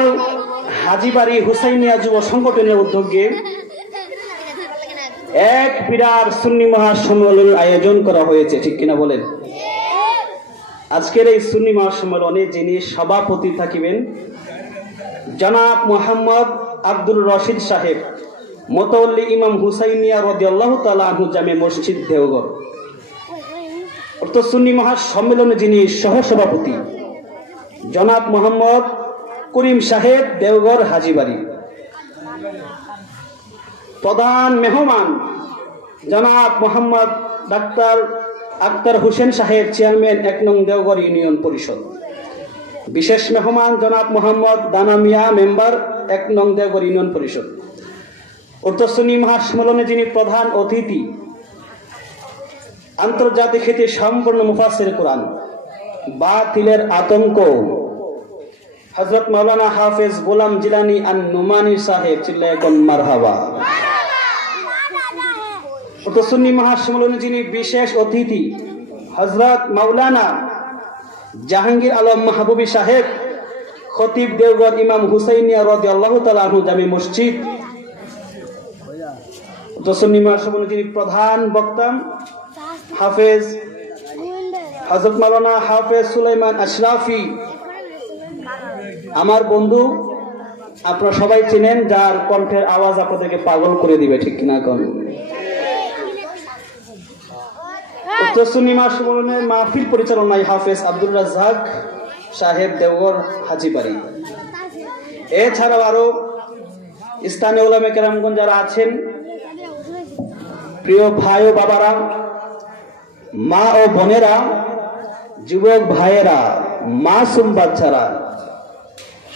দেওঘর হাজীবাড়ি হুসাইনিয়া যুব সংগঠনের উদ্যোগে এক বিরাট সুন্নি মহাসম্মেলনের আয়োজন করা হয়েছে, ঠিক কিনা বলেন? আজকের এই সুন্নি মহাসম্মেলনে যিনি সভাপতি থাকিবেন জনাব মোহাম্মদ আব্দুর রশিদ সাহেব, মোতাওয়াল্লি ইমাম হুসাইনিয়া রাদিয়াল্লাহু তাআলা আনহু জামে মসজিদ দেওঘর। অর্থ সুন্নি মহাসম্মেলনে যিনি সহসভাপতি জনাব মোহাম্মদ করিম সাহেব, দেওঘর হাজীবাড়ি। প্রধান মেহমান জনাব মোহাম্মদ ডাক্তার আক্তার হোসেন সাহেব, চেয়ারম্যান ১ নং দেওঘর ইউনিয়ন পরিষদ। বিশেষ মেহমান জনাব মোহাম্মদ দানা মিয়া, মেম্বার ১ নং দেওঘর ইউনিয়ন পরিষদ। উক্ত সুন্নি মহাসম্মেলনে যিনি প্রধান অতিথি আন্তর্জাতিক খ্যাতি সম্পন্ন মুফাসসির কোরআন, বাতিলের আতঙ্ক হযরত মাওলানা হাফেজ গোলাম জিলানী আন-নুমানী সাহেব, চিল্লায়ে কোন মারহাবা। উক্ত সুন্নি মহাসম্মেলনে যিনি বিশেষ অতিথি হযরত মাওলানা জাহাঙ্গীর আলম মাহবুবী সাহেব, খতিব দেওঘর ইমাম হুসাইনিয়া রাদিয়াল্লাহু তাআলা আনহু জামে মসজিদ। উক্ত সুন্নি মহাসম্মেলনে যিনি প্রধান বক্তা হাফেজ হযরত মাওলানা হাফেজ সুলাইমান আশরাফি, আমার বন্ধু, আপনারা সবাই চিনেন, যার কণ্ঠের আওয়াজ আপনাদেরকে পাগল করে দিবে, ঠিক কিনা কোন? উক্ত সুন্নি মহাসম্মেলনের মাহফিল পরিচালনায় হাফেজ আব্দুর রাজ্জাক সাহেব, দেওঘর হাজীবাড়ি। এছাড়াও আরো স্থানীয় উলামায়ে কেরামগণ যারা আছেন, প্রিয় ভাই ও বাবারা, মা ও বোনেরা, যুবক ভাইয়েরা, মাসুম বাচ্চারা,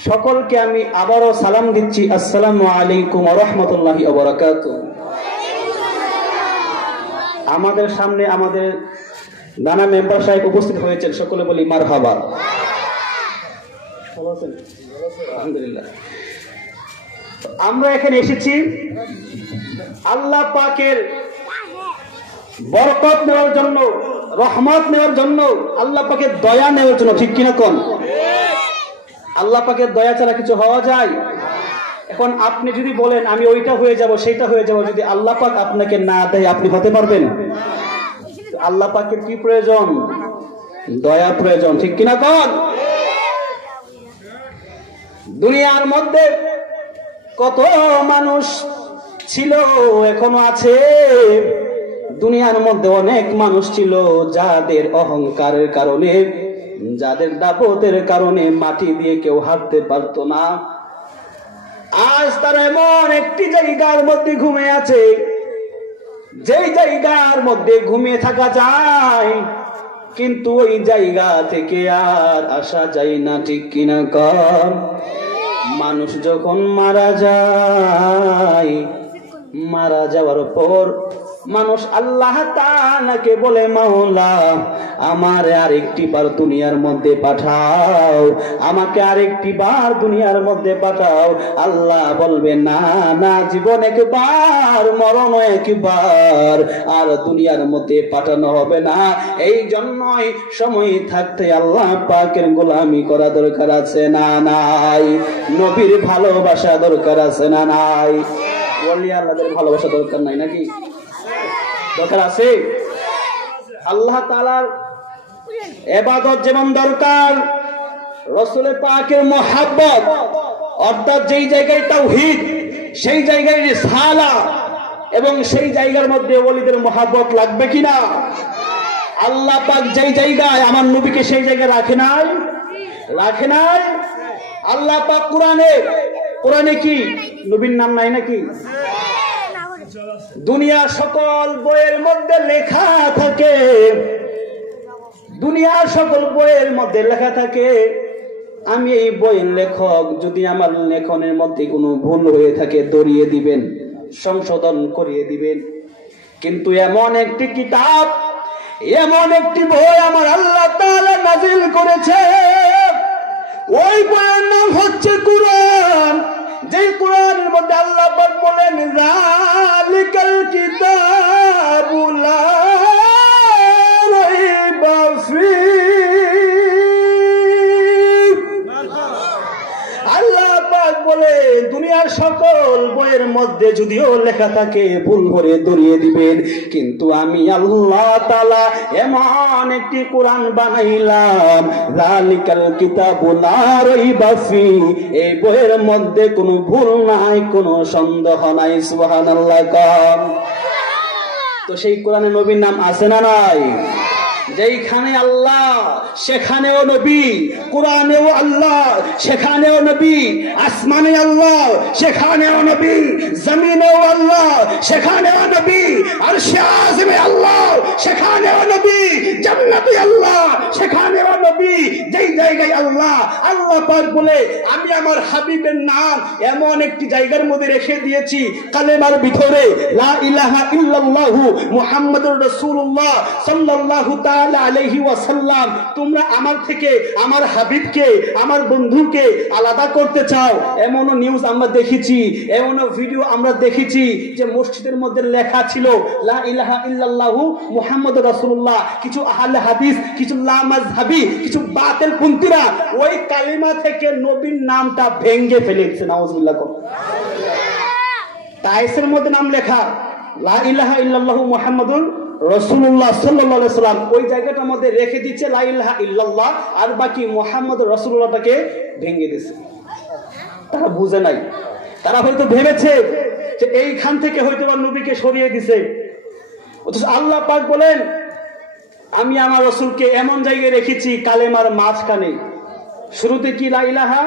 সকলকে আমি আবারও সালাম দিচ্ছি, আসসালামু আলাইকুম ওয়া রাহমাতুল্লাহি ওয়া বারাকাতুহু। আমাদের সামনে আমাদের নানা মেম্বার সাহেব উপস্থিত হয়েছেন, সকলে বলি মারহাবা। আলহামদুলিল্লাহ। আমরা এখানে এসেছি আল্লাহ পাকের বরকত নেওয়ার জন্য, রহমত নেওয়ার জন্য, আল্লাহ পাকের দয়া নেওয়ার জন্য, ঠিক কিনা কোন? আল্লাহ পাকের দয়া ছাড়া কিছু হওয়া যায়? এখন আপনি যদি বলেন আমি ওইটা হয়ে যাব, সেইটা হয়ে যাব, যদি আল্লাহ পাক আপনাকে না দেয় আপনি হতে পারবেন? আল্লাহ পাকের কি প্রয়োজন? দয়া প্রয়োজন, ঠিক কিনা কোন? দুনিয়ার মধ্যে কত মানুষ ছিল, এখনো আছে। দুনিয়ার মধ্যে অনেক মানুষ ছিল যাদের অহংকারের কারণে, যাদের দাপটের কারণে মাটি দিয়ে কেউ হাঁটতে পারতো না। আজ তারা এমন একটি জায়গার মধ্যে ঘুমিয়ে আছে, যেই জায়গার মধ্যে ঘুমিয়ে থাকা যায় কিন্তু ওই জায়গা থেকে আর আসা যায় না, ঠিক কিনা কর? মানুষ যখন মারা যায়, মারা যাওয়ার পর মানুষ আল্লাহ তাআলাকে বলে, মাওলা আমারে আরেকটি বার দুনিয়ার মধ্যে পাঠাও, আমাকে আরেকটি বার দুনিয়ার মধ্যে পাঠাও। আল্লাহ বলবে, না না, জীবন একবার, মরণ একবার, আর দুনিয়ার মধ্যে পাঠানো হবে না। এই জন্যই সময় থাকতে আল্লাহ পাকের গোলামি করা দরকার আছে না নাই? নবীর ভালোবাসা দরকার আছে না নাই? ওলি আল্লাহদের ভালোবাসা দরকার নাই নাকি? দরকার আছে। আল্লাহ তাআলার ইবাদত যেমন দরকার, রাসূল পাকের মুহাব্বত, অর্থাৎ যেই জায়গায় তাওহীদ, সেই জায়গায় রিসালাত, এবং সেই জায়গার মধ্যে ওলিদের মুহাব্বত লাগবে কিনা? আল্লাহ পাক যেই জায়গায় আমার নবীকে সেই জায়গায় রাখে নাই, রাখে নাই। আল্লাহ পাক কোরআনে কি নবীর নাম নাই নাকি? দুনিয়া সকল বইয়ের মধ্যে লেখা থাকে, দুনিয়ার সকল বইয়ের মধ্যে লেখা থাকে, আমি এই বইয়ের লেখক, যদি আমার লেখনের মধ্যে কোনো ভুল হয়ে থাকে ধরিয়ে দিবেন, সংশোধন করিয়ে দিবেন। কিন্তু এমন একটি কিতাব, এমন একটি বই আমার আল্লাহ তাআলা নাযিল করেছে, ওই বইয়ের নাম হচ্ছে কোরআন। যেই কোরআনের মধ্যে আল্লাহ পাক বলেন, যালিকাল কিতাবু লা রাইবা ফীহি। আল্লাহ পাক বলে দুনিয়ার সকল বইয়ের মধ্যে যদিও লেখা থাকে ভুল করে ধরিয়ে দিবেন, কিন্তু আমি আল্লাহ তাআলা এমন একটি কোরআন বানাইলাম, যালিকাল কিতাবু লা রাইবা ফি, এই বইয়ের মধ্যে কোনো ভুল নাই, কোনো সন্দেহ নাই। সুবহানাল্লাহ। তো সেই কোরআনে নবীর নাম আছে না নাই? যেইখানে আল্লাহ সেখানেও নবী, কোরআনেও আল্লাহ সেখানেও নবী, আসমানে আল্লাহ সেখানেও নবী, জমিনেও আল্লাহ সেখানেও নবী, আরশে আযমে আল্লাহ সেখানেও নবী, জান্নাতে আল্লাহ সেখানেও নবী। যেই জায়গায় আল্লাহ, আল্লাহ পাক বলে আমি আমার হাবিবের নাম এমন একটি জায়গার মধ্যে রেখে দিয়েছি কালেমার ভিতরে, লা ইলাহা ইল্লাল্লাহু মুহাম্মাদুর রাসূলুল্লাহ সাল্লাল্লাহু তাআলা আলাইহি ওয়াসাল্লাম। তোমরা আমার থেকে আমার হাবিবকে, আমার বন্ধুকে আলাদা করতে চাও, এমনও নিউজ আমরা দেখেছি, এমনও ভিডিও আমরা দেখেছি যে মসজিদের মধ্যে লেখা ছিল লা ইলাহা ইল্লাল্লাহু মুহাম্মাদুর রাসূলুল্লাহ। কিছু আহলে হাদিস, কিছু লা মাযহাবী, কিছু বাতিল পন্থীরা ওই কালিমা থেকে নবীর নামটা ভেঙে ফেলেছে। নাউজুবিল্লাহ। টাইসের মধ্যে নাম লেখা লা ইলাহা ইল্লাল্লাহু মুহাম্মাদুর রাসূলুল্লাহ সাল্লাল্লাহু আলাইহি ওয়াসাল্লাম, ওই জায়গাটার মধ্যে রেখে দিচ্ছে লা ইলাহা ইল্লাল্লাহ, আর বাকি মুহাম্মাদুর রাসূলুল্লাহটাকে ভেঙে দিয়েছে। তারা বুঝে নাই, তারা হয়তো ভেবেছে যে এইখান থেকে হয়তো বা নবীকে সরিয়ে দিছে। অথচ আল্লাহ পাক বলেন আমি আমার রাসূলকে এমন জায়গায় রেখেছি কালেমার মাঝখানে। শুরুতে কি লা ইলাহা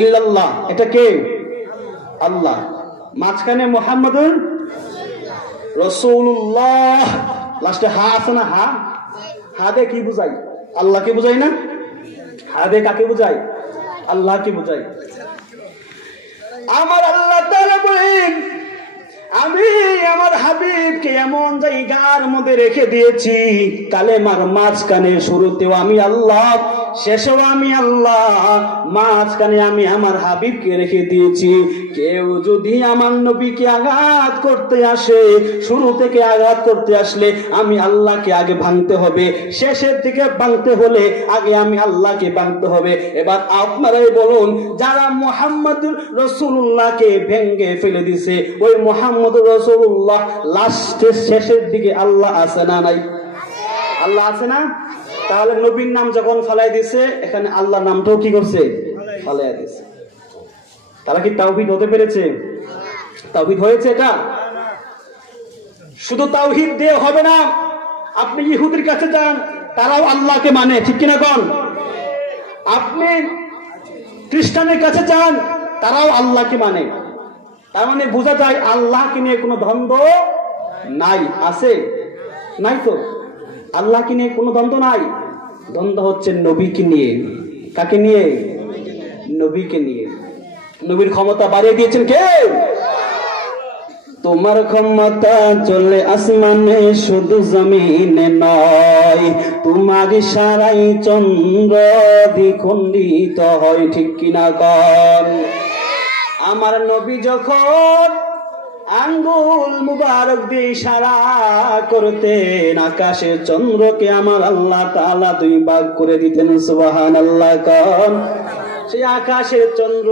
ইল্লাল্লাহ, এটা কে? আল্লাহ। মাঝখানে মুহাম্মাদুর রাসূলুল্লাহ, লাস্টে হা আছে না? হা, হা দে কি বুঝাই? আল্লাহকে বুঝাই না? হা দে কাকে বুঝাই? আল্লাহকে বুঝাই। আমার আল্লাহ তাআলা বলেন আমি আমার হাবিবকে এমন জায়গার মধ্যে রেখে দিয়েছি কালেমার মাঝখানে, শুরুতেও আমি আল্লাহ, শেষেও আমি আল্লাহ, মাঝখানে আমি আমার হাবিবকে রেখে দিয়েছি। কেউ যদি আমার নবীকে আঘাত করতে আসে, শুরু থেকে আঘাত করতে আসলে আমি আল্লাহকে আগে ভাঙতে হবে, শেষের দিকে ভাঙতে হলে আগে আমি আল্লাহকে ভাঙতে হবে। এবার আপনারাই বলুন, যারা মুহাম্মাদুর রাসূলুল্লাহকে ভেঙে ফেলে দিছে, ওই মুহাম্মাদুর রাসূলুল্লাহ লাস্টের শেষের দিকে আল্লাহ আছে না নাই? আল্লাহ আছে না? তাহলে নবীর নাম যখন ফালাই দিছে, এখানে আল্লাহ নামটাও কি করছে? ফালাই দিছে। তারা কি তাওহীদ হতে পেরেছে? তাওহীদ হয়েছে? এটা শুধু তাওহীদ দিয়ে হবে না। আপনি ইহুদির কাছে যান, তারাও আল্লাহকে মানে, ঠিক কিনা কোন? আপনি খ্রিস্টানের কাছে যান, তারাও আল্লাহকে মানে। তার মানে বোঝা যায় আল্লাহকে নিয়ে কোনো দ্বন্দ্ব নাই। আছে? নাই তো। আল্লাহকে নিয়ে কোনো দ্বন্দ্ব নাই। দ্বন্দ্ব হচ্ছে নবীকে নিয়ে। কাকে নিয়ে? নবীকে নিয়ে। নবীর ক্ষমতা বাড়িয়ে দিয়েছেন কে? তোমার ক্ষমতা চলে আসমানে, শুধু জমিনে নয়, তোমার ইশারায় চন্দ্র দ্বিখণ্ডিত হয়, ঠিক কিনা কন? আমার নবী যখন আঙ্গুল মুবারক দিয়ে ইশারা করতেন, আকাশের চন্দ্রকে আমার আল্লাহ তাআলা দুই ভাগ করে দিতেন। সুবহানাল্লাহ। কন সেই আকাশের চন্দ্র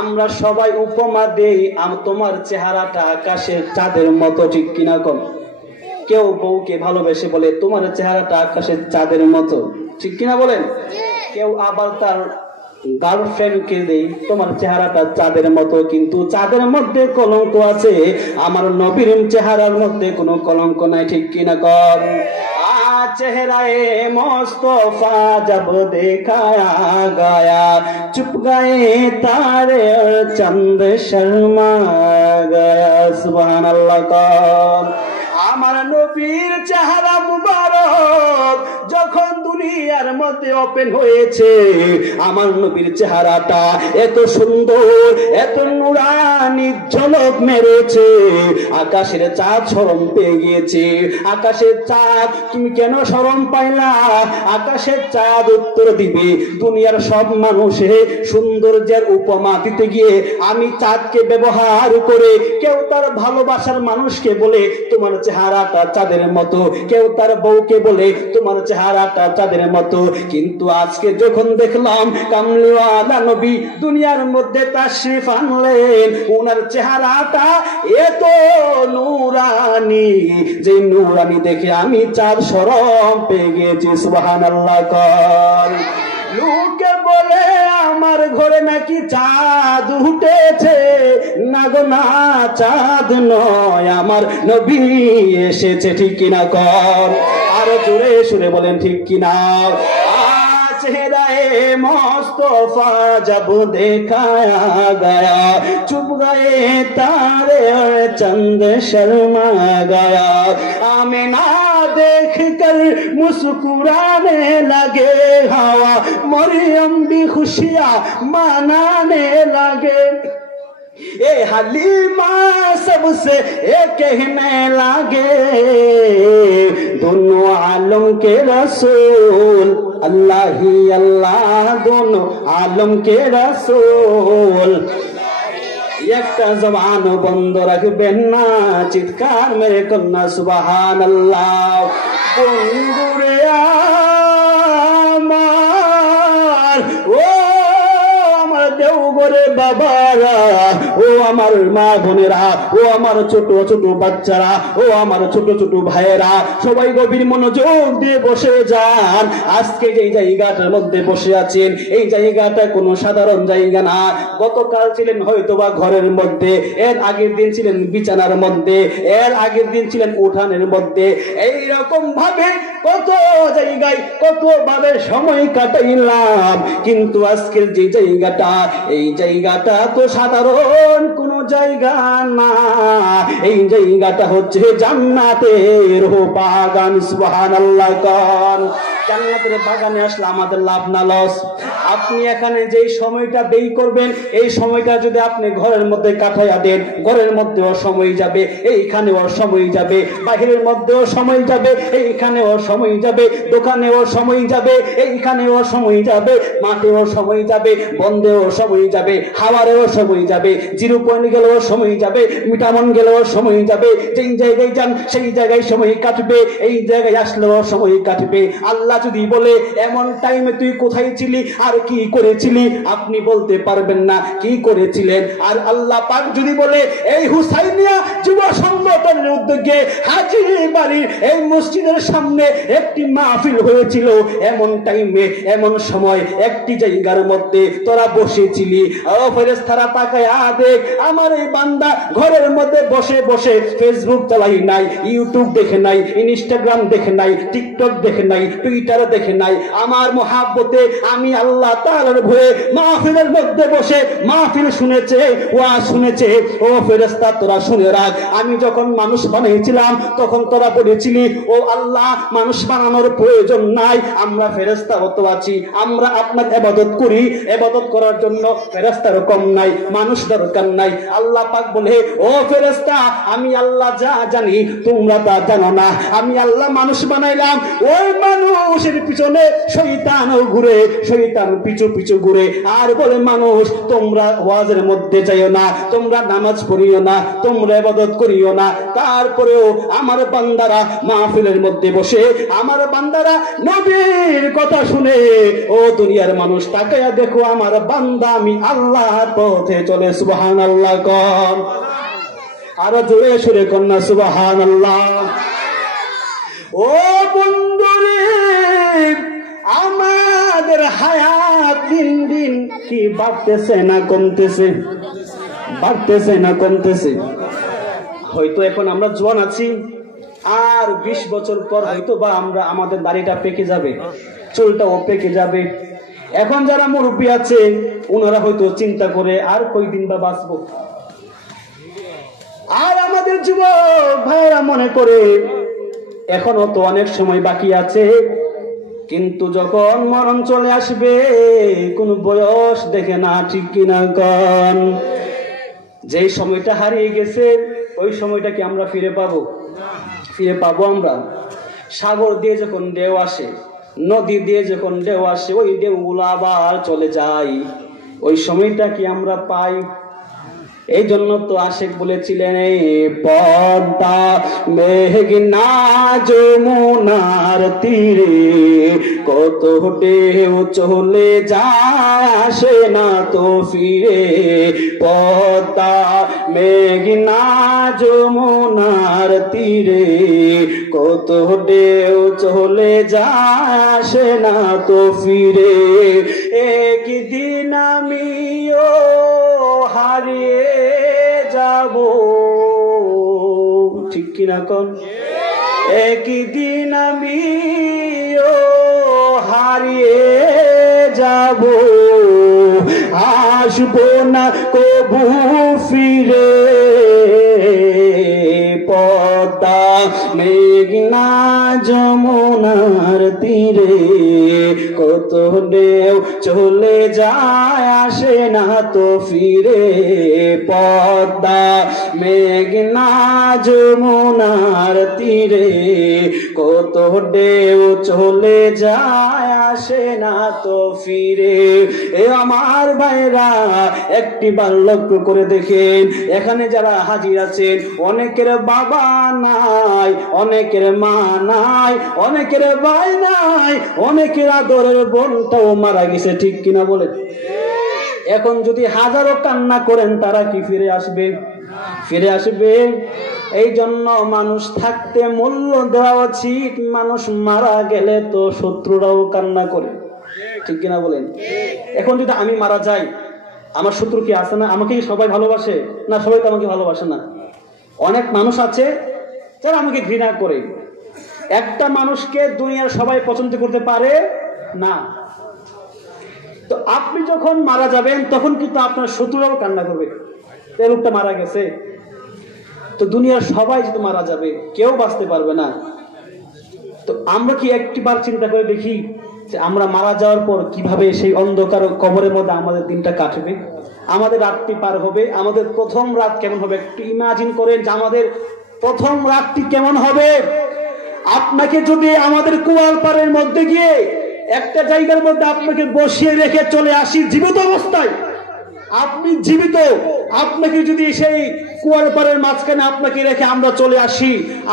আমরা সবাই উপমা দেই, তোমার চেহারাটা আকাশের চাঁদের মতো, ঠিক কিনা কন? কেউ বউকে ভালোবেসে বলে তোমার চেহারাটা আকাশের চাঁদের মতো, ঠিক কিনা বলেন? কেউ আবার তার গার্লফ্রেন্ডকে দেই তোমার চেহারাটা চাঁদের মতো, কিন্তু চাঁদের মধ্যে কলঙ্ক আছে, আমার নবীর চেহারার মধ্যে কোনো কলঙ্ক নাই, ঠিক কিনা কর? চেহারায় মুস্তফা জব দেখায়া গায়া, চুপ গায়ে তারে চন্দ শর্মা গায়া। সুবহানাল্লাহ। কর আমার নবীর চেহারা মুবারক যখন দুনিয়ার মধ্যে ওপেন হয়েছে, আমার নবীর চেহারাটা এত সুন্দর, এত নুরানি ঝলক মেরেছে, আকাশের চাঁদ শরম পেয়ে গিয়েছে। আকাশের চাঁদ তুমি কেন শরম পাইলা? আকাশের চাঁদ উত্তর দিবে, দুনিয়ার সব মানুষে সৌন্দর্যের উপমা দিতে গিয়ে আমি চাঁদকে ব্যবহার করে কেউ তার ভালোবাসার মানুষকে বলে তোমার চেহারা চেহারাটা চাঁদের মতো, কেউ তার বউকে বলে তোমার চেহারাটা চাঁদের মতো। কিন্তু আজকে যখন দেখলাম কামলিওয়ালা নবী দুনিয়ার মধ্যে তাশরিফ আনলেন, ওনার চেহারাটা এত নূরানি, যে নূরানি দেখে আমি চাঁদ শরম পেয়ে গেছি। সুবহানাল্লাহ কর। লোকে বলে আমার ঘরে নাকি চাঁদ উঠেছে, না গো না, চাঁদ নয়, আমার নবী এসেছে। ঠিক কিনা কর? আরো জোরে সুরে বলেন ঠিক কিনা। चेहराए मुस्तफा जब देखाया गया, चुप गए तारे और चंद शर्मा गया। आमिना देख कर मुस्कुराने लगे हवा, मरियम भी खुशियां मनाने लगे। ए हलीमा सबसे कहने लगे, दोनों आलम के रसूल अल्लाह ही अल्लाह, दोनों आलम के रसूल। একটা জবান বন্ধ রাখবেন না, চিৎকার মেরে কন্যা সুবহানাল্লাহ। বন্ধুরে আমার, ও আমার দেওঘরে বাবারা, ও আমার মা বোনেরা, ও আমার ছোট ছোট বাচ্চারা, ও আমার ছোট ছোট ভাইয়েরা, সবাই গভীর মনোযোগ দিয়ে বসে যান। আজকে যে জায়গাটার মধ্যে বসে আছেন, এই জায়গাটা কোনো সাধারণ জায়গা না। গতকাল ছিলেন হয়তোবা ঘরের মধ্যে, এর আগের দিন ছিলেন বিছানার মধ্যে, এর আগের দিন ছিলেন উঠানের মধ্যে। এই রকম ভাবে কত জায়গায় কত ভাবে সময় কাটাইলাম, কিন্তু আজকের যে জায়গাটা, এই জায়গাটা তো সাধারণ কোন জায়গা না। এই জায়গাটা হচ্ছে জান্নাতের বাগান। সুবহানাল্লাহ কান। জান্নাতের বাগানে আসলে আমাদের লাভ না লস? আপনি এখানে যে সময়টা ব্যয় করবেন, এই সময়টা যদি আপনি ঘরের মধ্যে কাটাইয়া দেন, ঘরের মধ্যেও সময় যাবে, এইখানেও সময় যাবে, বাহিরের মধ্যেও সময় যাবে, এইখানেও সময় যাবে, দোকানেও সময় যাবে, এইখানেও সময় যাবে, মাঠেও সময় যাবে, বন্ধেও সময় যাবে, হাওয়ারেও সময় যাবে, জিরো পয়েন্ট গেলেও সময় যাবে, মিটামন গেলেও সময় যাবে। যেই জায়গায় যান সেই জায়গায় সময় কাটবে, এই জায়গায় আসলেও সময় কাটবে। আল্লাহ যদি বলে এমন টাইমে তুই কোথায় ছিলি আর কি করেছিলি, আপনি বলতে পারবেন না কি করেছিলেন। আর আল্লাহ পাক যদি বলে এই হুসাইনিয়া যুব সংগঠনের উদ্যোগে হাজির বাড়ির এই মসজিদের সামনে একটি মাহফিল হয়েছিল, এমন টাইমে এমন সময় একটি জায়গার মধ্যে তোরা বসেছিলি, ও ফেরেশতারা তাকায়া দেখ, আমার এই বান্দা ঘরের মধ্যে বসে বসে ফেসবুক চালাই নাই, ইউটিউব দেখে নাই, ইনস্টাগ্রাম দেখে নাই, টিকটক দেখে নাই, টুইটার দেখে নাই, আমার মহাব্বতে আমি আল্লাহ তাআলার ভয়ে মাহফিলের মধ্যে বসে মাহফিল শুনেছে, ওয়াজ শুনেছে। ও ফেরেশতা তোরা শুনে রাখ, আমি যখন মানুষ বানাইছিলাম তখন তোরা বলেছিলি ও আল্লাহ মানুষ বানানোর প্রয়োজন নাই, আমরা ফেরেশতা হতে আছি, আমরা আপনার ইবাদত করি, ইবাদত করার জন্য ফেরেশতার কম নাই, মানুষ দরকার নাই। আল্লাহ পাক বলে ও ফেরেশতা আমি আল্লাহ যা জানি তোমরা তা জানো না, আমি আল্লাহ মানুষ বানাইলাম, ওই মানুষের পিছনে শয়তানও ঘুরে, শয়তান পিছু পিছু ঘুরে আর বলে মানুষ তোমরা ওয়াজের মধ্যে যাইও না, তোমরা নামাজ পড়িও না, তোমরা ইবাদত করিও না। তারপরেও আমার বান্দারা মাহফিলের মধ্যে বসে, আমার বান্দারা নবীর কথা শুনে, ও দুনিয়ার মানুষ তাকায়া দেখো আমার বান্দা আমি আল্লাহর পথে চলে। সুবহানাল্লাহ কর। আরো জোরে সুরে কন্যা সুবহানাল্লাহ। ও বন্ধুরে, আমাদের হায়াত দিন দিন কি বাড়তেছে না কমতেছে? বাড়তেছে না কমতেছে? হয়তো এখন আমরা জোয়ান আছি, আর 20 বছর পর হয়তো বা আমরা আমাদের দাড়িটা পেকে যাবে, চুলটাও পেকে যাবে। এখন যারা মুরব্বী আছে ওনারা হয়তো চিন্তা করে আর কয়দিন বা বাঁচবো। আর আমাদের যুবক ভাইরা মনে করে এখনো তো অনেক সময় বাকি আছে, কিন্তু যখন মরণ চলে আসবে কোন বয়স দেখে না। ঠিক কিনা কন? যে সময়টা হারিয়ে গেছে ওই সময়টা কি আমরা ফিরে পাবো? ফিরে পাবো আমরা? সাগর দিয়ে যখন ঢেউ আসে, নদী দিয়ে যখন ঢেউ আসে, ওই ঢেউগুলো আবার চলে যায়, ওই সময়টা কি আমরা পাই? এই জন্য তো আশিক বলেছিলেন, এই পদ্মা মেঘনা যমুনার তীরে কত ঢেউ চলে যায় আসে না তো ফিরে। পদ্মা মেঘনা যমুনার তীরে কত ঢেউ চলে যায় আসে না তো ফিরে। একদিন আমিও হারিয়ে যাব, ঠিক কিনা কোন? একদিন আমিও হারিয়ে যাব, আসবো না কবু ফিরে। পদ্মা মেঘনা যমুনার তীরে কত ঢেউ চলে যায় আসে না তো ফিরে। পদ্মা মেঘনা যমুনার তীরে কত ঢেউ চলে যায় আসে না তো ফিরে। এ আমার ভাইরা, একটি বার লক্ষ্য করে দেখেন, এখানে যারা হাজির আছেন অনেকের বাবা নাই, অনেকের মা নাই, অনেকের ভাই নাই, অনেকের আদরের বোনটাও মারা গেছে, ঠিক কিনা বলেন? এখন যদি হাজারো কান্না করেন তারা কি ফিরে আসবে? ফিরে আসবে? এই জন্য মানুষ থাকতে মূল্য দেওয়া উচিত। মানুষ মারা গেলে তো শত্রুরাও কান্না করে, ঠিক কিনা বলেন? এখন যদি আমি মারা যাই, আমার শত্রু কি আছে না? আমাকে সবাই ভালোবাসে না? সবাই তো আমাকে ভালোবাসে না। অনেক মানুষ আছে যারা আমাকে ঘৃণা করে। একটা মানুষকে দুনিয়ার সবাই পছন্দ করতে পারে না। তো আপনি যখন মারা যাবেন তখন কিন্তু আপনার শত্রুরাও কান্না করবে, এই লোকটা মারা গেছে। তো দুনিয়ার সবাই যদি মারা যাবে, কেউ বাঁচতে পারবে না। তো আমরা কি একটিবার চিন্তা করে দেখি যে আমরা মারা যাওয়ার পর কিভাবে সেই অন্ধকার কবরের মধ্যে আমাদের দিনটা কাটবে, আমাদের রাতটি পার হবে, আমাদের প্রথম রাত কেমন হবে? একটু ইমাজিন করেন যে আমাদের প্রথম রাতটি কেমন হবে। আপনাকে যদি আমাদের কুয়ালপাড়ের মধ্যে গিয়ে একটা জায়গার মধ্যে আপনাকে বসিয়ে রেখে চলে আসি জীবিত অবস্থায়, আপনি জীবিত, আপনাকে যদি সেই কুয়ালপাড়ের মাঝখানে আপনাকে রেখে আমরা চলে আসি,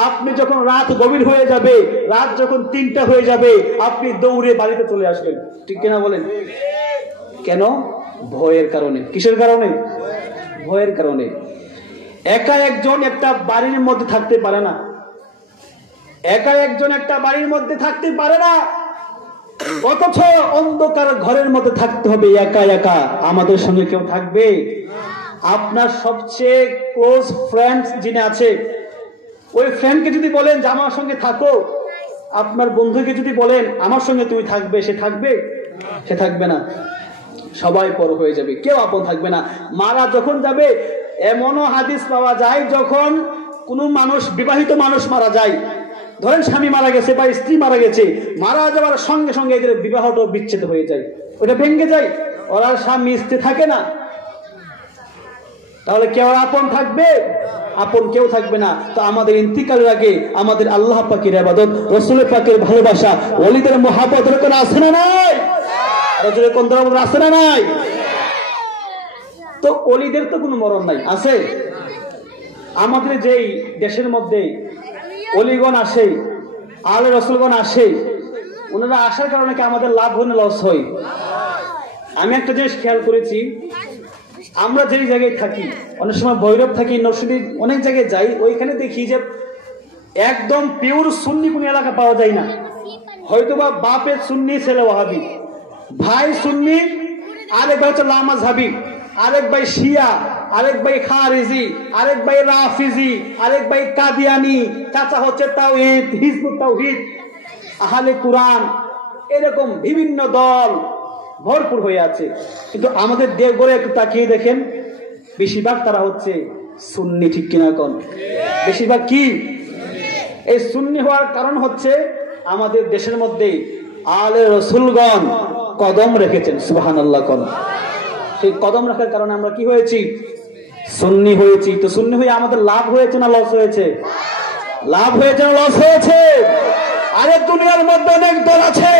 আপনি যখন রাত গভীর হয়ে যাবে, রাত যখন 3টা হয়ে যাবে, আপনি দৌড়ে বাড়িতে চলে আসবেন, ঠিক কিনা বলেন? কেন? ভয়ের কারণে। কিসের কারণে? ভয়ের কারণে। একা একজন একটা বাড়ির মধ্যে থাকতে পারে না, একা একজন একটা বাড়ির মধ্যে থাকতে পারে না, অথচ অন্ধকার ঘরের মধ্যে থাকতে হবে একা একা। আমাদের সঙ্গে কেউ থাকবে? আপনার সবচেয়ে ক্লোজ ফ্রেন্ড যিনি আছে, ওই ফ্রেন্ডকে যদি বলেন যে আমার সঙ্গে থাকো, আপনার বন্ধুকে যদি বলেন আমার সঙ্গে তুমি থাকবে, সে থাকবে? সে থাকবে না। সবাই পর হয়ে যাবে, কেউ আপন থাকবে না। মারা যখন যাবে, এমনও হাদিস পাওয়া যায় যখন কোনো মানুষ, বিবাহিত মানুষ মারা যায়, ধরেন স্বামী মারা গেছে বা স্ত্রী মারা গেছে, মারা যাওয়ার সঙ্গে সঙ্গে এদের বিবাহটা বিচ্ছেদ হয়ে যায়, ওটা ভেঙে যায়, ওরা স্বামী স্ত্রী থাকে না। তাহলে কেউ আপন থাকবে? আপন কেউ থাকবে না। তো আমাদের ইন্তিকালের আগে আমাদের আল্লাহ পাকের ইবাদত, রাসূল পাকের ভালোবাসা, ওলিদের মহব্বত এরকম আছে না নাই? রাসূলের কোন ধর্ম আছে না নাই? তো ওলিদের তো কোনো মরণ নাই, আছে? আমাদের যেই দেশের মধ্যে অলিগণ আসে, আলে রসুলগণ আসে, ওনারা আসার কারণে কি আমাদের লাভ হয় না লস হয়? আমি একটা জিনিস খেয়াল করেছি, আমরা যেই জায়গায় থাকি, অনেক সময় ভৈরব থাকি, নরসিংদী, অনেক জায়গায় যাই, ওইখানে দেখি যে একদম পিওর সুন্নি কোন এলাকা পাওয়া যায় না। হয়তোবা বাপের সুন্নি, ছেলে ওয়াহাবি, ভাই সুন্নি, আরেক ভাই হচ্ছে লামাযহাবি, আরেক ভাই শিয়া, আরেক ভাই খারিজি, আরেক ভাই রাফিজি, আরেক ভাই কাদিয়ানি, চাচা হচ্ছে তাওহীদ, হিজবুত তাওহীদ, আহলে কুরআন, এরকম বিভিন্ন দল ভরপুর হয়ে আছে। কিন্তু আমাদের দেশগুলো একটু তাকিয়ে দেখেন, বেশিরভাগ তারা হচ্ছে সুন্নি, ঠিক কিনা কোন? বেশিরভাগ কি? এই সুন্নি হওয়ার কারণ হচ্ছে আমাদের দেশের মধ্যে আলে রসুলগণ কদম রেখেছেন, সুবহানাল্লাহ কোন? সেই কদম রাখার কারণে আমরা কি হয়েছি? সুন্নি হয়েছি। তো সুন্নি হয়ে আমাদের লাভ হয়েছে না লস হয়েছে? লাভ হয়েছে না লস হয়েছে? আরে দুনিয়ার মধ্যে অনেক দল আছে,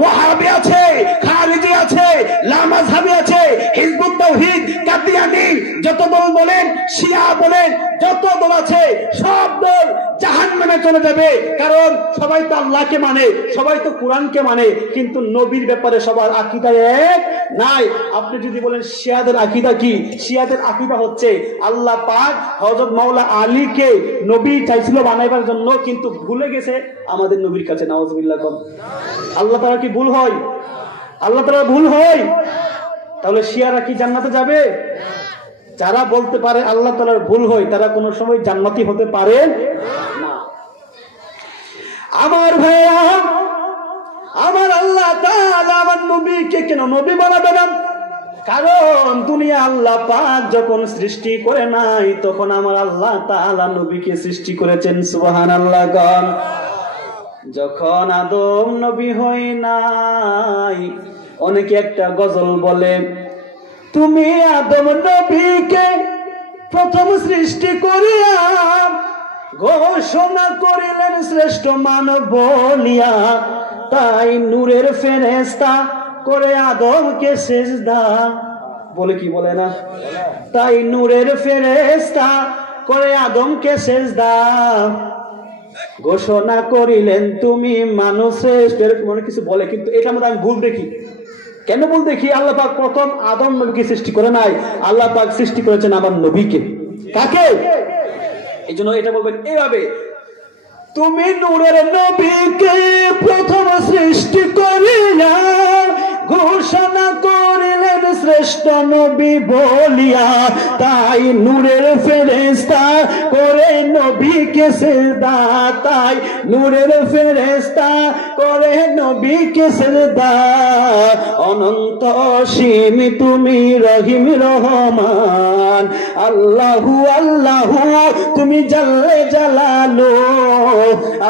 ওয়াহাবি আছে, খারিজি আছে, লামাযহাবি আছে, হিজবুত তাওহীদ, কাদিয়ানি, যত দল বলেন, শিয়া বলেন, যত দল আছে সব দল জাহান্নামে চলে যাবে। কারণ সবাই তো আল্লাহকে মানে, সবাই তো কোরআনকে মানে, কিন্তু নবীর ব্যাপারে সবার আকীদা এক নাই। আপনি যদি বলেন শিয়াদের আকীদা কি, শিয়াদের আকীদা হচ্ছে আল্লাহ পাক হযরত মাওলা আলীকে নবী চাইছিল বানাইবার জন্য, কিন্তু ভুলে গেছে আমাদের নবীর কাছে। নাউযুবিল্লাহ। আল্লাহ তাআলা কি ভুল হয়? আল্লাহ তাআলা ভুল হয়? তাহলে শিয়ারা কি জান্নাতে যাবে? যারা বলতে পারে আল্লাহ তাআলার ভুল হয়, তারা কোনো সময় জান্নাতি হতে পারে না। আমার ভাইয়া, আমার আল্লাহ তাআলা আমার নবীকে কেন নবী বানাবে না? কারণ দুনিয়া আল্লাহ পাক যখন সৃষ্টি করে নাই, তখন আমার আল্লাহ তাআলা নবীকে সৃষ্টি করেছেন। সুবহানাল্লাহ। যখন আদম নবী হয় নাই, অনেকে একটা গজল বলে, তুমি আদম নবীকে প্রথম সৃষ্টি করিয়া ঘোষণা করিলেন শ্রেষ্ঠ মানব বলিয়া, তাই নূরের ফেরেশতা করে আদমকে সিজদা। বলে কি বলে না? তাই নূরের ফেরেশতা করে আদমকে সিজদা ঘোষণা করিলেন তুমি মানুষ শ্রেষ্ঠ। মনে কিছু বলে, কিন্তু এটা মধ্যে আমি ভুল দেখি। কেন ভুল দেখি? আল্লাহ পাক প্রথম আদম নবীকে সৃষ্টি করে নাই, আল্লাহ পাক সৃষ্টি করেছেন আমার নবীকে। কাকে? এই জন্য এটা বলবেন এইভাবে, তুমি নূরের নবীকে প্রথম সৃষ্টি করিয়া ঘোষণা করিলেন শ্রেষ্ঠ নবী বলিয়া, তাই নূরের ফেরেশতা করে নবীকে সিজদা। তাই নূরের ফেরেশতা করে নবীকে সিজদা। অনন্ত অসীম তুমি রহিম রহমান, আল্লাহু আল্লাহু তুমি জাল্লে জালালু,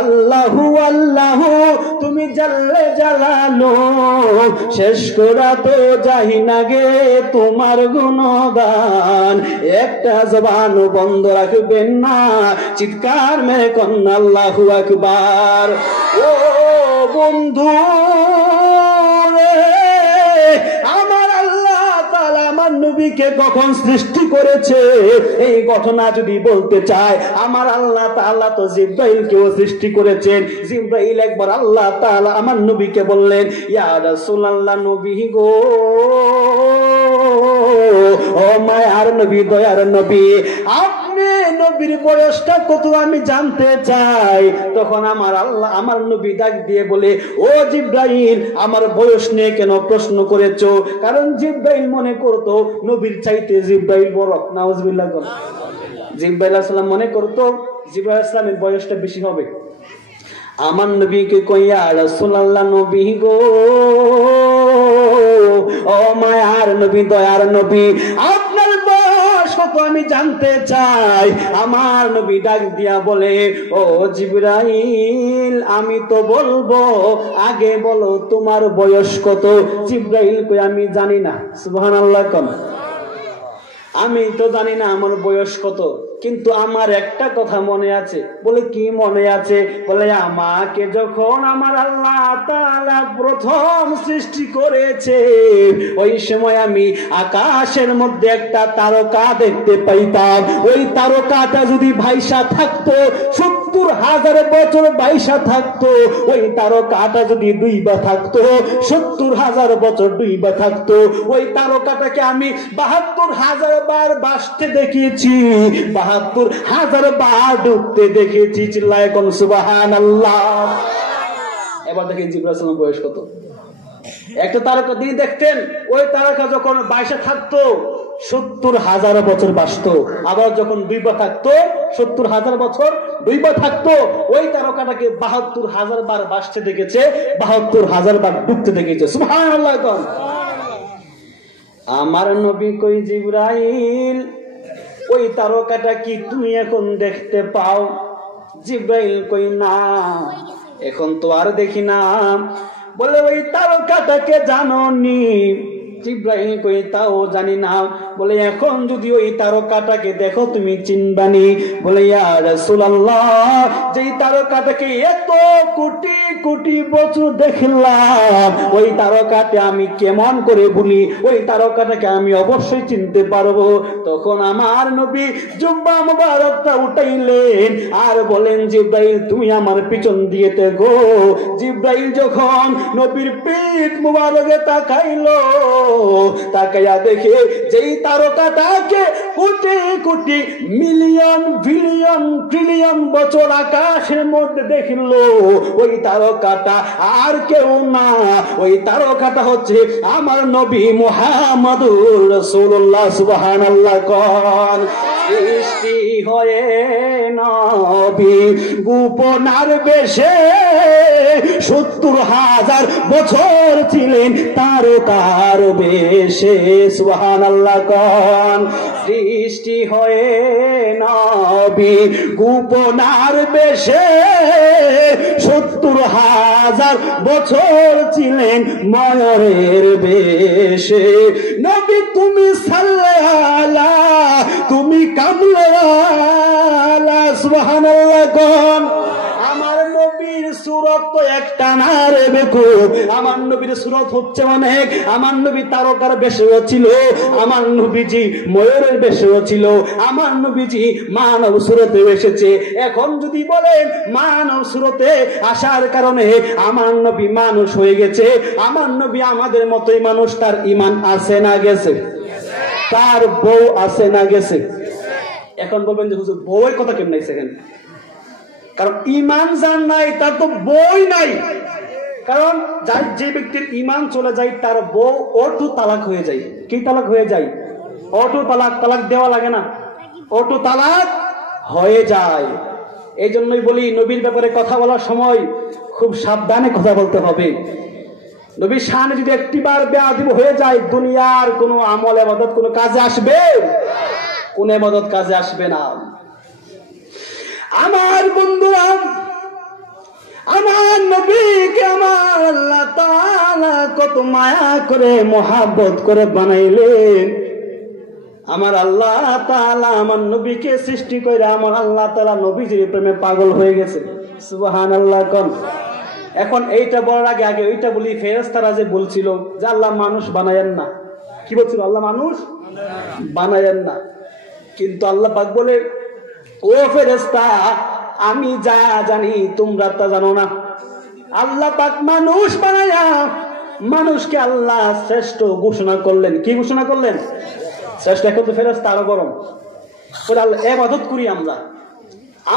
আল্লাহু আল্লাহু তুমি জাল্লে জালালু। শেষ করা তো যাই না গে তোমার গুণগান, একটা জবান বন্ধ রাখবেন না, চিৎকার মেরে কন্যা আল্লাহু আকবার। ও বন্ধু আমার আল্লাহ তাআলা আমার নবীকে কখন সৃষ্টি করেছে এই ঘটনা যদি বলতে চায়, আমার আল্লাহ তাআলা তো জিবরাইলকেও সৃষ্টি করেছেন। জিবরাইল একবার আল্লাহ তাআলা আমার নবীকে বললেন, ইয়া রাসূলুল্লাহ, নবী গো, ও মায়ার নবী, দয়ার নবী, আপনি নবীর বয়সটা কত আমি জানতে চাই। তখন আমার আল্লাহ আমার নবী ডাক দিয়ে বলে, ও জিবরাইল, আমার বয়স নিয়ে কেন প্রশ্ন করেছো? কারণ জিবরাইল মনে করতো নবীর চাইতে জিবরাইল বড়। নাউজুবিল্লাহ। জিবরাইল আলাইহিস সালাম মনে করতো জিবরাইল আলাইহিস সালামের বয়সটা বেশি হবে। আমার নবীকে কইয়া, রাসূলুল্লাহ নবী গো, ও মায়ার নবী, দয়ার নবী, আপনার বয়স কত আমি জানতে চাই। আমার নবী ডাক দিয়া বলে, ও জিবরাইল, আমি তো বলবো, আগে বলো তোমার বয়স কত। জিবরাইল কই, আমি জানি না। সুবহানাল্লাহ। আমি তো জানি না আমার বয়স কত, কিন্তু আমার একটা কথা মনে আছে। বলে কি মনে আছে? বলে আমাকে যখন আমার আল্লাহ তাআলা প্রথম সৃষ্টি করেছে, ওই সময় আমি আকাশের মধ্যে একটা তারকা দেখতে পাইতাম। ওই তারকাটা যদি ভাইসা থাকতো ৭০,০০০ বছর বাইসা থাকতো, ওই তারকাটা যদি ডুইবা থাকতো ৭০,০০০ বছর ডুইবা থাকতো। ওই তারকাটাকে আমি ৭২,০০০ বার বাসতে দেখেছি, ৭২,০০০ বার ডুবতে দেখেছি। চিল্লায় কোন সুবহানাল্লাহ। এবার দেখেন জিবরাইল আলাইহিস সালামের বয়স কত। একটা তারকা দিয়ে দেখতেন, ওই তারকা যখন বাইসা থাকতো ৭০,০০০ বছর বাসতো, আবার যখন ডুইবা থাকতো ৭০,০০০ বছর ডুইবা থাকতো। ওই তারকাটাকে ৭২,০০০ বার বাসতে দেখেছে, ৭২,০০০ বার ডুবতে দেখেছে। সুবহানাল্লাহ। আমার নবী কই, জিবরাইল, ওই তারকাটা কি তুমি এখন দেখতে পাও? জিবরাইল কই, না, এখন তো আর দেখি না। বলে ওই তারকাটাকে জানোনি জিব্রাইল কই তাও জানি না। বলে এখন যদি ওই তারকাটাকে দেখো তুমি চিনবানি। বলে ইয়া রাসূলুল্লাহ, যেই তারকাটাকে এত কোটি কোটি বছর দেখলাম, ওই তারকাটা আমি কেমন করে ভুলি? ওই তারকাটাকে আমি অবশ্যই চিনতে পারবো। তখন আমার নবী জুব্বা মুবারকটা উঠাইলেন আর বলেন, জিব্রাইল তুমি আমার পিছন দিয়ে গো। জিব্রাইল যখন নবীর পিঠ মুবারকে তাকাইলো, তাকাইয়া দেখে যেই তারকাটাকে crore crore million billion trillion বছর আকাশের মধ্যে দেখিলো, ওই তারকাটা আর কেউ না, ওই তারকাটা হচ্ছে আমার নবী মুহাম্মদুর রাসূলুল্লাহ। সুবহানাল্লাহ। কোন সৃষ্টি হয়ে নবী গোপনার বেশে ৭০,০০০ বছর ছিলেন তারকার বেশে। সুবহানাল্লাহ। কোন সৃষ্টি হয়ে নবী গোপনার বেশে ৭০,০০০ বছর ছিলেন ময়ূরের বেশে। নবী তুমি সাল্লাল্লাহ, তুমি কামলা। সুবহানাল্লাহ। কোন আমার নবীর সুরত তো একটা না রে বেকুব, আমার নবীর সুরত হচ্ছে অনেক। আমার নবী তারকার বেশেও ছিল, আমার নবীজি ময়ূরের বেশেও ছিল, আমার নবীজি মানব সুরতে এসেছে। এখন যদি বলেন মানব সুরতে আসার কারণে আমার নবী মানুষ হয়ে গেছে, আমার নবী আমাদের মতোই মানুষ, তার ঈমান আছে না গেছে? তার বউ আছে না গেছে? এখন বলবেন যে হুজুর বউয়ের কথা কেমন এখানে? কারণ ঈমান যার নাই তার তো বই নাই। কারণ যে ব্যক্তির ঈমান চলে যায় তার বউ অটো তালাক হয়ে যায়। কি তালাক হয়ে যায়? অটো তালাক। তালাক দেওয়া লাগে না, অটো তালাক হয়ে যায়। এই জন্যই বলি নবীর ব্যাপারে কথা বলার সময় খুব সাবধানে কথা বলতে হবে। নবীর শানে যদি একটিবার বেয়াদবি হয়ে যায়, দুনিয়ার কোনো আমল ইবাদত কোনো কাজে আসবে? কোন ইবাদত কাজে আসবে না। আমার বন্ধুরা, আমার নবীকে আমার আল্লাহ তাআলা কত মায়া করে মহব্বত করে বানাইলেন। আমার আল্লাহ তাআলা আমার নবীকে সৃষ্টি করে আমার আল্লাহ তাআলা নবীজির প্রেমে পাগল হয়ে গেছে। সুবহানাল্লাহ। কোন এখন এইটা বলার আগে আগে ওইটা বলি, ফেরেশতারা যে বলছিল যে আল্লাহ মানুষ বানায়েন না, কি বলছিল? আল্লাহ মানুষ বানায়েন না। কিন্তু আল্লাহ পাক বলে, ও ফেরেশতা, আমি যা জানি তোমরা তা জানো না। আল্লাহ পাক মানুষ বানায়া মানুষকে আল্লাহ শ্রেষ্ঠ ঘোষণা করলেন। কি ঘোষণা করলেন? শ্রেষ্ঠ। এখন তো ফেরেশতা আরো গরম করে আল্লাহ ইবাদত করি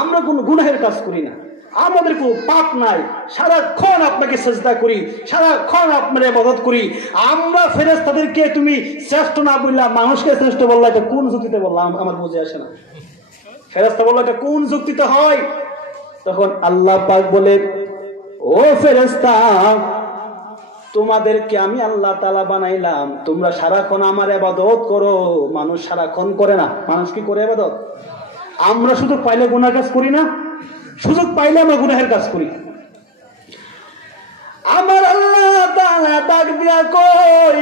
আমরা কোনো গুনাহের কাজ করি না, আমাদের কোনো পাপ নাই, সারাক্ষণ আপনাকে সিজদা করি, সারাক্ষণ আপনার ইবাদত করি। আমরা ফেরেশতাদেরকে তুমি শ্রেষ্ঠ না বললা, মানুষকে শ্রেষ্ঠ বললা, এটা কোন যুক্তিতে বললাম? আমার বুঝে আসে না। ফেরেশতা বলল এটা কোন যুক্তিতে হয়? তখন আল্লাহ পাক বলে, ও ফেরেশতা, তোমাদেরকে আমি আল্লাহ তাআলা বানাইলাম, তোমরা সারাক্ষণ আমার ইবাদত করো। মানুষ সারাক্ষণ করে না। মানুষ কি করে ইবাদত? আমরা শুধু পাইলে গুনাহ কাজ করি না, সুযোগ পাইলে আমরা গুনাহের কাজ করি। আমার আল্লাহ তাআলা ডাক দিয়া কই,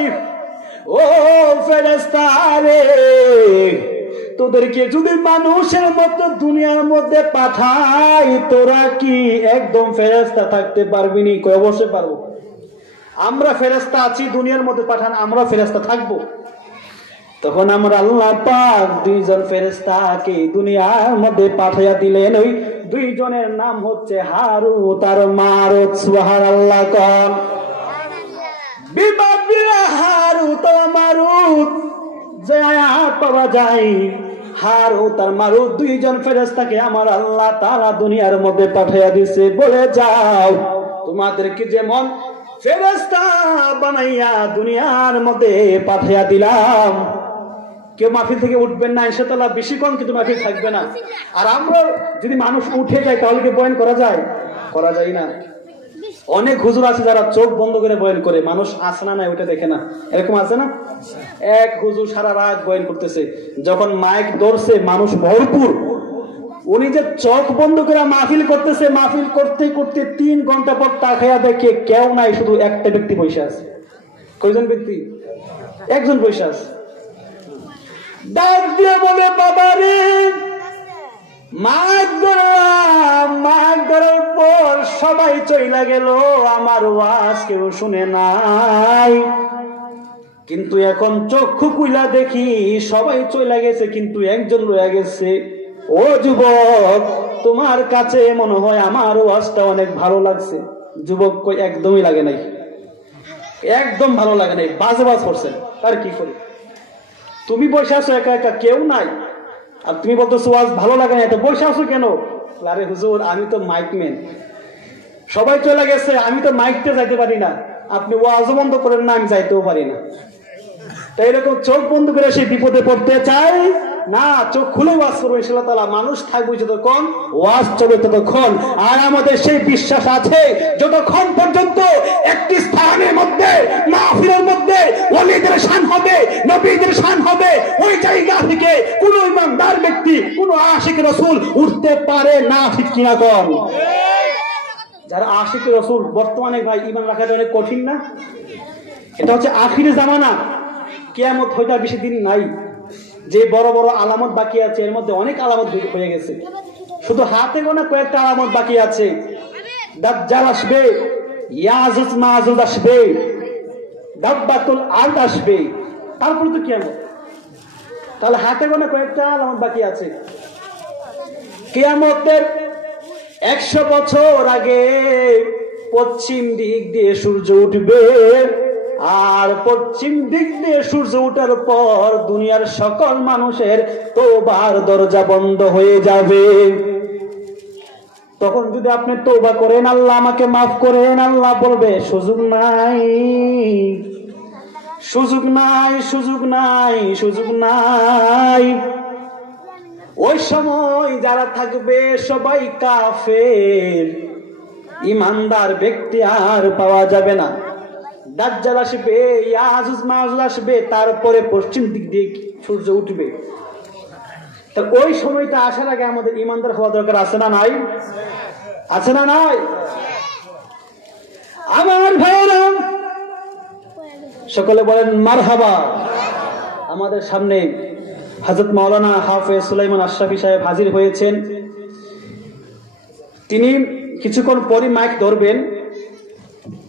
ও ফেরেশতা রে, তোদেরকে যদি মানুষের মতো দুনিয়ার মধ্যে পাঠাই, তোরা কি একদম ফেরেশতা থাকতে পারবি নি? কই অবশ্যই পারবো। আমরা ফেরেশতা আছি, দুনিয়ার মধ্যে পাঠান, আমরা ফেরেশতা থাকবো। তখন আমরা আল্লাহ পাক দুইজন ফেরেশতাকে দুনিয়ার মধ্যে পাঠাইয়া দিলেন। ওই দুইজনের নাম হচ্ছে হারুত আর মারুত। সুবহানাল্লাহ। কোন বিবাবিরা হারুত আর মারুত যায় পাওয়া যায়। হারুত আর মারুত দুইজন ফেরেশতাকে আমার আল্লাহ তাআলা দুনিয়ার মধ্যে পাঠাইয়া দিছে। বলে যাও, তোমাদেরকে যেমন ফেরেশতা বানাইয়া দুনিয়ার মধ্যে পাঠাইয়া দিলাম, কেউ মাহফিল থেকে উঠবেন না ইনশাআল্লাহ, বেশিক্ষণ কিন্তু মাহফিল থাকবে না। আর আমরা যদি মানুষ উঠে যায় তাহলে কি বয়ান করা যায়? করা যায় না। অনেক হুজুর আছে যারা চোখ বন্ধ করে বয়ান করে, মানুষ আসে না ওইটা দেখে না। এরকম আছে না? এক হুজুর সারা রাত বয়ান করতেছে, যখন মাইক ধরছে মানুষ ভরপুর, উনি যে চোখ বন্ধ করে মাহফিল করতেছে, মাহফিল করতে করতে 3 ঘন্টা পর তাকায়া দেখে কেউ নাই, শুধু একটা ব্যক্তি বসে আছে। কয়জন ব্যক্তি? একজন বসে আছে, ডাক দিয়ে বলে বাবা রে, মাছ ধরলাম, মাছ ধরার পর সবাই চইলা গেল, আমার ওয়াজ কেউ শুনে নাই, কিন্তু এখন চক্ষু খুইলা দেখি সবাই চইলা গেছে, কিন্তু একজন রয়ে গেছে। ও যুবক, তোমার কাছে মনে হয় আমার ওয়াজটা অনেক ভালো লাগছে। যুবক কই একদমই লাগে নাই, একদম ভালো লাগে নাই, বাজে বাজ করছেন। তার কি করি, তুমি বসে আছো একা একা, কেউ নাই, আর তুমি বলতেছো ওয়াজ ভালো লাগে না, তো বসে আছো কেন? আরে হুজুর, আমি তো মাইকম্যান, সবাই চলে গেছে, আমি তো মাইকতে যাইতে পারি না, আপনি ওয়াজও বন্ধ করেন না, আমি যাইতেও পারি না। তাই এরকম চোখ বন্ধ করে সেই বিপদে পড়তে চাই না, চোখ খুলে ওয়াজ করবো ইনশাআল্লাহ তাআলা। মানুষ থাকবে যতক্ষণ, ওয়াজ চলবে ততক্ষণ। আর আমাদের সেই বিশ্বাস আছে, যতক্ষণ পর্যন্ত একটি স্থানের মধ্যে, মাহফিলের মধ্যে ওয়ালিদের শান হবে, নবীদের শান হবে, ওই জায়গা থেকে কোন ইমানদার ব্যক্তি, কোন আশিক রাসূল উঠতে পারে না। ঠিক কিনা কর? যারা আশিক রাসূল, বর্তমানে ভাই ঈমান রাখাটা অনেক কঠিন না? এটা হচ্ছে আখিরে জামানা, কিয়ামত হইতে বেশি দিন নাই। যে বড় বড় আলামত বাকি আছে, এর মধ্যে অনেক আলামত হয়ে গেছে, শুধু হাতে গোনা কয়েকটা আলামত বাকি আছে। দাজ্জাল আসবে, ইয়াজুজ মাজুজ আসবে, দাব্বাতুল আরদ আসবে, তারপরে তো কিয়ামত। তাহলে হাতে গোনা কয়েকটা আলামত বাকি আছে। কিয়ামতের 100 বছর আগে পশ্চিম দিক দিয়ে সূর্য উঠবে, আর পশ্চিম দিক দিয়ে সূর্য উঠার পর দুনিয়ার সকল মানুষের তওবার দরজা বন্ধ হয়ে যাবে। তখন যদি আপনি তওবা করেন, আল্লাহ আমাকে মাফ করেন, আল্লাহ বলবে সুযোগ নাই, সুযোগ নাই, সুযোগ নাই, সুযোগ নাই। ওই সময় যারা থাকবে সবাই কাফের, ইমানদার ব্যক্তি আর পাওয়া যাবে না। দাজ্জাল আসবে, ইয়াজুজ মাজুজ আসবে, তারপরে পশ্চিম দিক দিয়ে সূর্য উঠবে। তাহলে ওই সময়টা আসার আগে আমাদের ইমানদার হওয়া দরকার আছে না নাই? আছে না নাই? আমার ভাইরা সকলে বলেন মারহাবা। আমাদের সামনে হযরত মাওলানা হাফেজ সুলাইমান আশরাফি সাহেব হাজির হয়েছেন। তিনি কিছুক্ষণ পরে মাইক ধরবেন।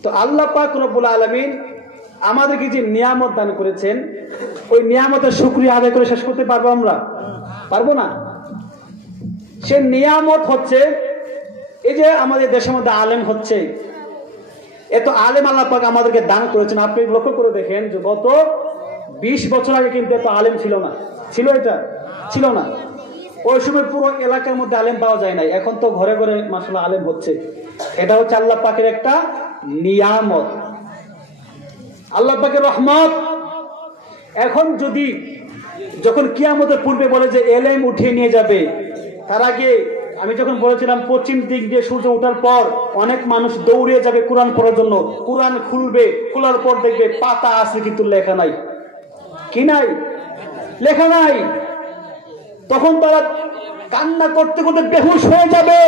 তো আল্লাহ পাক রব্বুল আলামিন আমাদেরকে যে নিয়ামত দান করেছেন, ওই নিয়ামতের শুকরিয়া আদায় করে শেষ করতে পারবো আমরা? পারবো না। সে নিয়ামত হচ্ছে এই যে আমাদের দেশের মধ্যে আলেম হচ্ছে, এত আলেম আল্লাহ পাক আমাদেরকে দান করেছেন। আপনি লক্ষ্য করে দেখেন যে গত 20 বছর আগে কিন্তু এত আলেম ছিল না। ছিল? এটা ছিল না। ওই সময় পুরো এলাকার মধ্যে আলেম পাওয়া যায় নাই। এখন তো ঘরে ঘরে মাশাআল্লাহ আলেম হচ্ছে। এটা হচ্ছে আল্লাহ পাকের একটা নিয়ামত, আল্লাহ পাকের রহমত। এখন যদি যখন কিয়ামতের পূর্বে বলে যে এলেম উঠিয়ে নিয়ে যাবে, তার আগে আমি যখন বলেছিলাম পশ্চিম দিক দিয়ে সূর্য ওঠার পর অনেক মানুষ দৌড়ে যাবে কোরআন পড়ার জন্য। কোরআন খুলবে, খোলার পর দেখবে পাতা আছে কিন্তু লেখা নাই। কি নাই? লেখা নাই। তখন তারা কান্না করতে করতে বেহুশ হয়ে যাবে।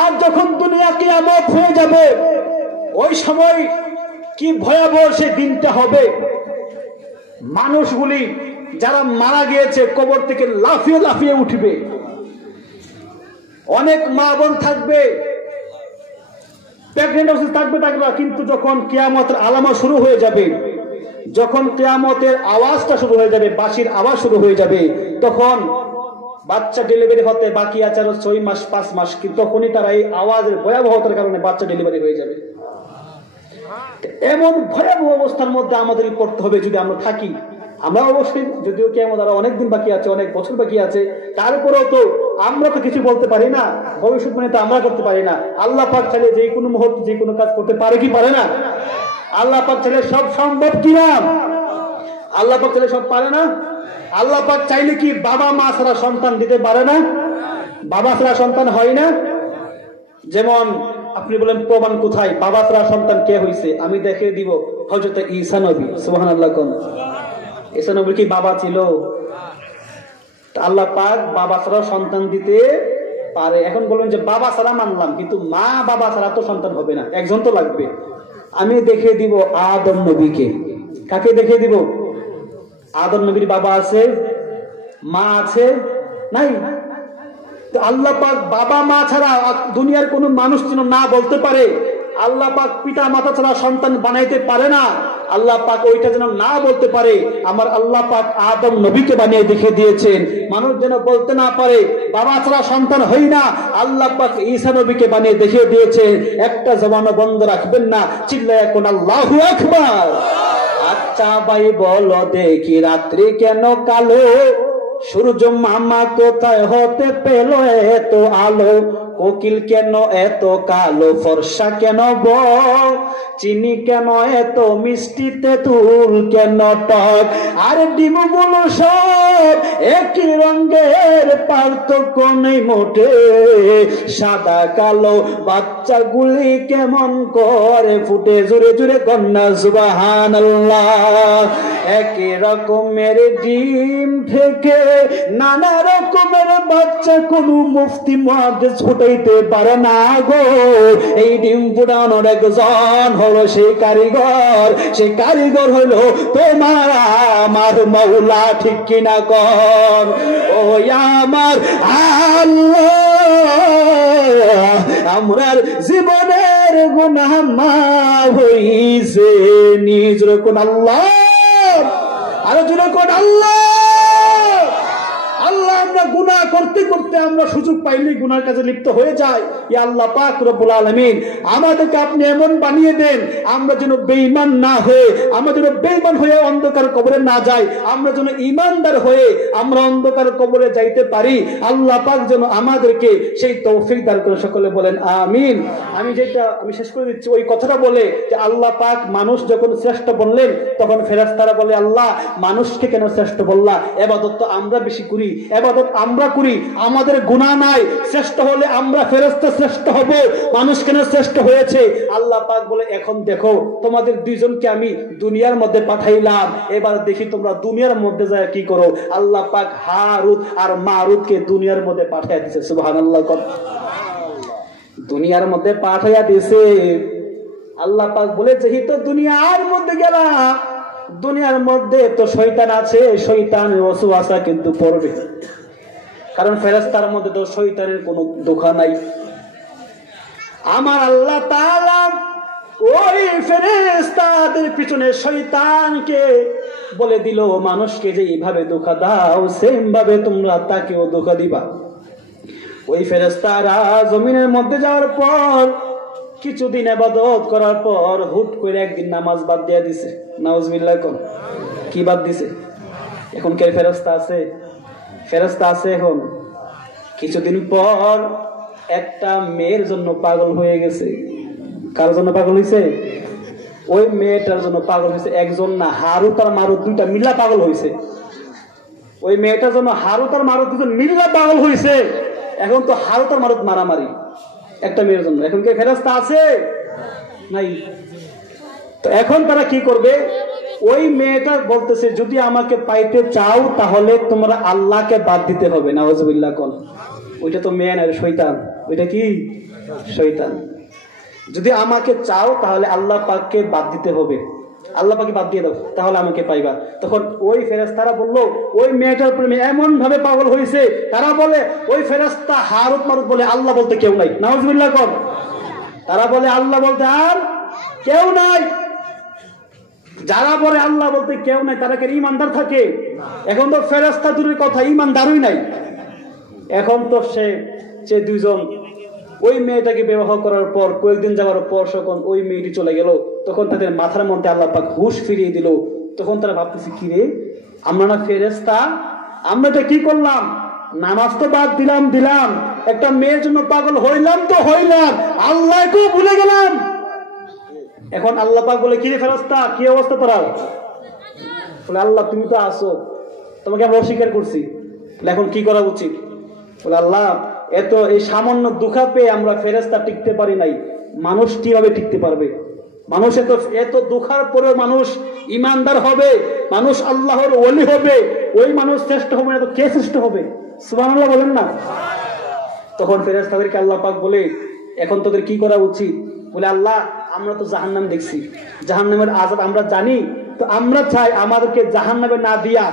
আর যখন দুনিয়া কিয়ামত হয়ে যাবে, ওই সময় কি ভয়াবহ সে দিনটা হবে। মানুষগুলি যারা মারা গিয়েছে কবর থেকে লাফিয়ে লাফিয়ে উঠবে। অনেক মা বোন থাকবে, প্রেগনেন্ট অবস্থা থাকবে, কিন্তু যখন কিয়ামতের আলামত শুরু হয়ে যাবে, যখন কিয়ামতের আওয়াজটা শুরু হয়ে যাবে, বাঁশির আওয়াজ শুরু হয়ে যাবে, তখন বাচ্চা ডেলিভারি হতে বাকি আছে 6 মাস 5 মাস, কিন্তু তখনই তারা এই আওয়াজের ভয়াবহতার কারণে বাচ্চা ডেলিভারি হয়ে যাবে। এমন ভয়াবহ অবস্থার মধ্যে আমাদের পড়তে হবে যদি আমরা থাকি। আমরা অবশ্যই, যদিও কিয়ামত আরো অনেকদিন বাকি আছে, অনেক বছর বাকি আছে, তারপরেও তো আমরা তো কিছু বলতে পারি না, ভবিষ্যৎবাণী তো আমরা করতে পারি না। আল্লাহ পাক চাইলে যে কোনো মুহূর্তে যে কোনো কাজ করতে পারে কি পারে না? আল্লাহ পাক চাইলে সব সম্ভব কিনা? আল্লাহ পাক চাইলে সব পারে না? আল্লাহ পাক চাইলে কি বাবা মা ছাড়া সন্তান দিতে পারে না? বাবা ছাড়া সন্তান হয় না? যেমন আপনি বলেন প্রমাণ কোথায়? বাবা ছাড়া সন্তান কে হইছে? আমি দেখে দিব হযরত ঈসা নবী। সুবহানাল্লাহ। কোন ঈসা নবীর কি বাবা ছিল? আল্লাহ পাক বাবা ছাড়া সন্তান দিতে পারে। এখন বলবেন যে বাবা ছাড়া মানলাম, কিন্তু মা বাবা ছাড়া তো সন্তান হবে না, একজন তো লাগবে। আমি দেখে দিব আদম নবীকে। কাকে দেখিয়ে দিব? আদম নবীর বাবা আছে, মা আছে, নাই? তো আল্লাহ পাক বাবা মা ছাড়া দুনিয়ার কোন মানুষ যেন না বলতে পারে আল্লাহ পাক পিতা মাতা ছাড়া সন্তান বানাইতে পারে না, আল্লাহ পাক ওইটা যেন না বলতে পারে, আমার আল্লাহ পাক আদম নবীকে বানিয়ে দেখিয়ে দিয়েছেন। মানুষ যেন বলতে না পারে বাবা ছাড়া সন্তান হই না, আল্লাহ পাক ঈসা নবীকে বানিয়ে দেখিয়ে দিয়েছেন। একটা জবানও বন্ধ রাখবেন না, চিল্লায় এখন আল্লাহু আকবার। আচ্ছা ভাই বলো দেখি রাত্রি কেন কালো, সূর্য মামা কোথায় হতে পেল এত আলো, কোকিল কেন এত কালো, ফর্সা কেন বক, চিনি কেন এত মিষ্টি, তেঁতুল কেন টক, আর ডিমগুলো সব একই রঙের, পার্থক্য নেই মোটে, সাদা কালো বাচ্চাগুলি কেমন করে ফুটে, জোরে জোরে কন্যা সুবহানাল্লাহ। একই রকমের ডিম থেকে নানা রকমের বাচ্চা, কোন মুফতি মুহাদ্দিস ফুটাইতে পারে না গো। এই ডিম ফুটানোর একজন হলো সেই কারিগর, সেই কারিগর হলো তোমার আমার মাওলা, ঠিক কিনা কর? ও আমার আল্লাহ, আমরার জীবনের গুনাহ মাফ হইছে, নিজ কোন আল্লাহ, আরো জোরে কোন আল্লাহ। আল্লাহ আমরা গুনাহ করতে করতে আমরা সুযোগ পাইলেই গুনার কাজে লিপ্ত হয়ে যাই। ইয়া আল্লাহ পাক রব্বুল আলামিন, আমাদেরকে আপনি এমন বানিয়ে দেন আমরা যেন বেঈমান না হয়ে, আমরা যেন বেঈমান হয়ে অন্ধকার কবরে না যাই, আমরা যেন ঈমানদার হয়ে আমরা অন্ধকার কবরে যাইতে পারি। আল্লাহ পাক যেন আমাদেরকে সেই তৌফিক দান করে, সকলে বলেন আমিন। আমি শেষ করে দিচ্ছি ওই কথাটা বলে যে আল্লাহ পাক মানুষ যখন শ্রেষ্ঠ বললেন তখন ফেরেশতারা বলে আল্লাহ মানুষকে কেন শ্রেষ্ঠ বললা? ইবাদত তো আমরা বেশি করি, ইবাদত আমরা করি, আমাদের গুনাহ নাই, শ্রেষ্ঠ হলে আমরা ফেরেশতা শ্রেষ্ঠ হব, মানুষ কেন শ্রেষ্ঠ হয়েছে? আল্লাহ পাক বলে এখন দেখো তোমাদের দুইজনকে আমি দুনিয়ার মধ্যে পাঠাইলাম, এবার দেখি তোমরা দুনিয়ার মধ্যে যায় কি করো। আল্লাহ পাক হারুত আর মারুতকে দুনিয়ার মধ্যে পাঠাইয়া দিয়েছে, সুবহানাল্লাহ। দুনিয়ার মধ্যে পাঠাইয়া দিয়েছে। আল্লাহ পাক বলে যেহেতু দুনিয়ার মধ্যে গেলা, দুনিয়ার মধ্যে তো শয়তান আছে, শয়তানের ওয়াসওয়াসা কিন্তু পড়বে, কারণ ফেরেশতার মধ্যে তো শয়তানের কোনো ধোঁকা নাই। আমার আল্লাহ তাআলা ওই ফেরেশতাদের পিছনে শয়তানকে বলে দিল মানুষকে যে এইভাবে ধোঁকা দাও সেম ভাবে তোমরা তাকেও ধোঁকা দিবা। ওই ফেরেশতারা জমিনের মধ্যে যাওয়ার পর কিছুদিন ইবাদত করার পর হুট করে একদিন নামাজ বাদ দিয়ে দিছে। নাউজুবিল্লাহ। কোন কি বাদ দিছে? এখন কে ফেরেশতা আছে? ফেরেশতা আছে। এখন কিছুদিন পর একটা মেয়ের জন্য পাগল হয়ে গেছে। কার জন্য পাগল হয়েছে? ওই মেয়েটার জন্য পাগল হয়েছে। একজন না, হারুত আর মারুত দুইটা মিল্লা পাগল হয়েছে। ওই মেয়েটার জন্য হারুত আর মারুত দুজন মিল্লা পাগল হয়েছে। এখন তো হারুত আর মারুত মারামারি একটা মেয়ের জন্য। এখন কে ফেরেশতা আছে? নাই। তো এখন তারা কি করবে? ওই মেয়েটা বলতেছে যদি আমাকে পাইতে চাও তাহলে তোমরা আল্লাহকে বাদ দিতে হবে। নাউজুবিল্লাহ। কোন ওইটা তো মেয়ে না, শয়তান। ওইটা কি? শয়তান। যদি আমাকে চাও তাহলে আল্লাহ পাককে বাদ দিতে হবে, আল্লাহ পাককে বাদ দিয়ে দাও তাহলে আমাকে পাইবা। তখন ওই ফেরেশতারা বললো ওই মেয়েটার প্রেমে এমন ভাবে পাগল হয়েছে, তারা বলে ওই ফেরেশতা হারুত মারুত বলে আল্লাহ বলতে কেউ নাই। নাউজুবিল্লাহ। কোন তারা বলে আল্লাহ বলতে আর কেউ নাই। যারা বলে আল্লাহ বলতে কেউ নাই তারা কি ঈমানদার থাকে? এখন তো ফেরেশতা দূরের কথা, ঈমানদারই নাই। এখন তো সে দুইজন ওই মেয়েটাকে বিবাহ করার পর কয়েকদিন যাওয়ার পর যখন ওই মেয়েটি চলে গেল তখন তাদের মাথার মধ্যে আল্লাহ পাক হুশ ফিরিয়ে দিল। তখন তারা ভাবতেছে কি রে, আমরা না ফেরেশতা, আমরা এটা কি করলাম? নামাজ তো বাদ দিলাম, একটা মেয়ের জন্য পাগল হইলাম তো হইলাম, আল্লাহকেও ভুলে গেলাম। এখন আল্লাহ পাক বলে কি রে ফেরেশতা, কি অবস্থা তোরা? বলে আল্লাহ তুমি তো আসো, তোমাকে আমরা অস্বীকার করছি, এখন কি করা উচিত? বলে আল্লাহ এত এই সামান্য দুঃখা পেয়ে আমরা ফেরেশতা টিকতে পারি নাই, মানুষ কিভাবে টিকতে পারবে? মানুষ এত দুঃখার পরেও মানুষ ইমানদার হবে, মানুষ আল্লাহর ওলি হবে, ওই মানুষ শ্রেষ্ঠ হবে না তো কে শ্রেষ্ঠ হবে? সুবহানাল্লাহ বলেন না। তখন ফেরেশতাদেরকে আল্লাহ পাক বলে এখন তোদের কি করা উচিত? বলে আল্লাহ আমরা তো জাহান্নাম দেখছি, জাহান্নামের আযাব আমরা জানি, তো আমরা চাই আমাদেরকে জাহান্নামে না দিয়া